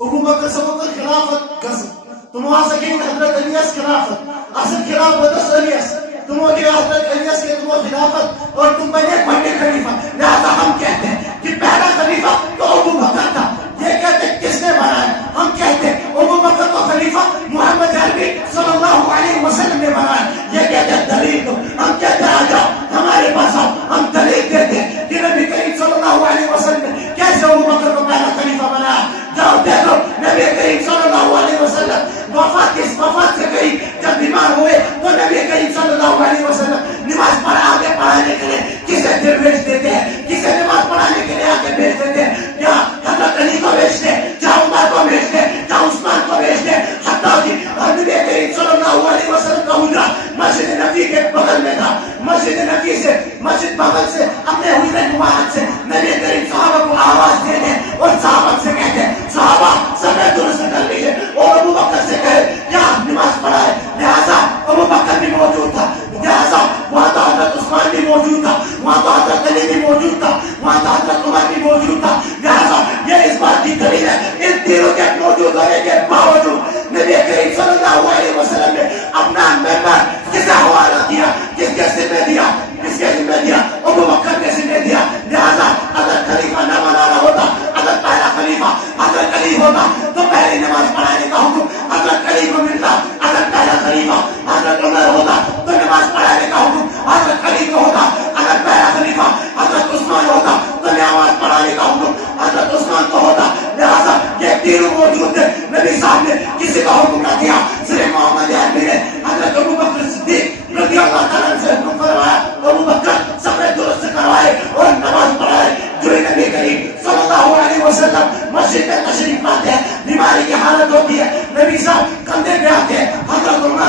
ابو بکر صاحب خلافت قسم تمو ہسا کہ حضرت علیس خلافت اصل خلافت علیس تمو کہ حضرت علیس کے تمو خلافت اور تم بنے بڑے خلیفہ. لہذا ہم کہتے ہیں کہ پہلا خلیفہ تو ابو بکر تھا. یہ کہتے ہیں کس نے بنایا؟ ہم کہتے ہیں ابو بکر کو خلیفہ محمد عربی صلی اللہ علیہ وسلم نے بنایا. یہ کہتے ہیں دلیل دو. ہم کہتے ہیں آ جاؤ ہمارے پاس آؤ ہم دلیل دیتے ہیں کہ نبی کریم صلی اللہ علیہ وسلم نے کیسے ابو بکر کو پہلا خلیفہ بنایا. جاؤ دیکھو نبی کریم صلی اللہ علیہ وسلم وفات سے قریب جب بیمار ہوئے تو نبی کریم صلی اللہ علیہ وسلم نماز آگے پڑھانے کے لیے کسے دل بھیج دیتے ہیں, کسے نماز پڑھانے کے لیے آگے بھیج دیتے ہیں. کیا حضرت علی کو بھیجتے, کیا عمر کو بھیجتے, کیا عثمان کو بھیجتے. حتیٰ کہ نبی کریم صلی اللہ علیہ وسلم کا حجرہ مسجد نبی کے بغل میں تھا. مسجد نبی سے مسجد بغل سے اپنے حجرے مبارک سے نبی کریم صحابہ کو آواز دیتے اور صحابہ سے کہتے صحابہ سمے درست کر لیجیے اور ابو بکر سے کہے کیا نماز پڑھائے. لہذا ابو بکر بھی موجود تھا, لہذا وہاں تو حضرت عثمان بھی موجود تھا, وہاں تو حضرت علی بھی موجود تھا, وہاں تو حضرت عمر بھی موجود تھا. لہذا یہ اس بات کی دلیل ہے ان تینوں کے موجود ہونے کے باوجود نبی کریم صلی اللہ علیہ وسلم نے اپنا ممبر کسے حوالہ دیا, کس کے ذمہ دیا, کس کے ذمہ دیا, ابو بکر کے ذمہ دیا. لہذا اگر خلیفہ نہ بنانا ہوتا, اگر پہلا خلیفہ حضرت علی ہوتا تو پہلی نماز پڑھانے کا حکم حضرت علی کو ملتا. اگر پہلا خلیفہ حضرت عمر ہوتا تو نماز پڑھانے کا حکم حضرت علی کو ہوتا. اگر پہلا خلیفہ حضرت عثمان ہوتا تو نماز پڑھانے کا حکم حضرت عثمان کو ہوتا. لہذا یہ تینوں موجود تھے. نبی صاحب نے کسی کا حکم نہ دیا, صرف محمد عربی نے حضرت ابو بکر صدیق رضی اللہ تعالیٰ سے حکم فرمایا. ابو بکر سفید درست کروائے اور نماز پڑھائے. جو نبی کریم صلی اللہ علیہ وسلم مسجد میں تشریف لاتے ہیں, بیماری کی حالت ہوتی ہے, نبی صاحب کندھے پہ آتے ہیں, حضرت عمر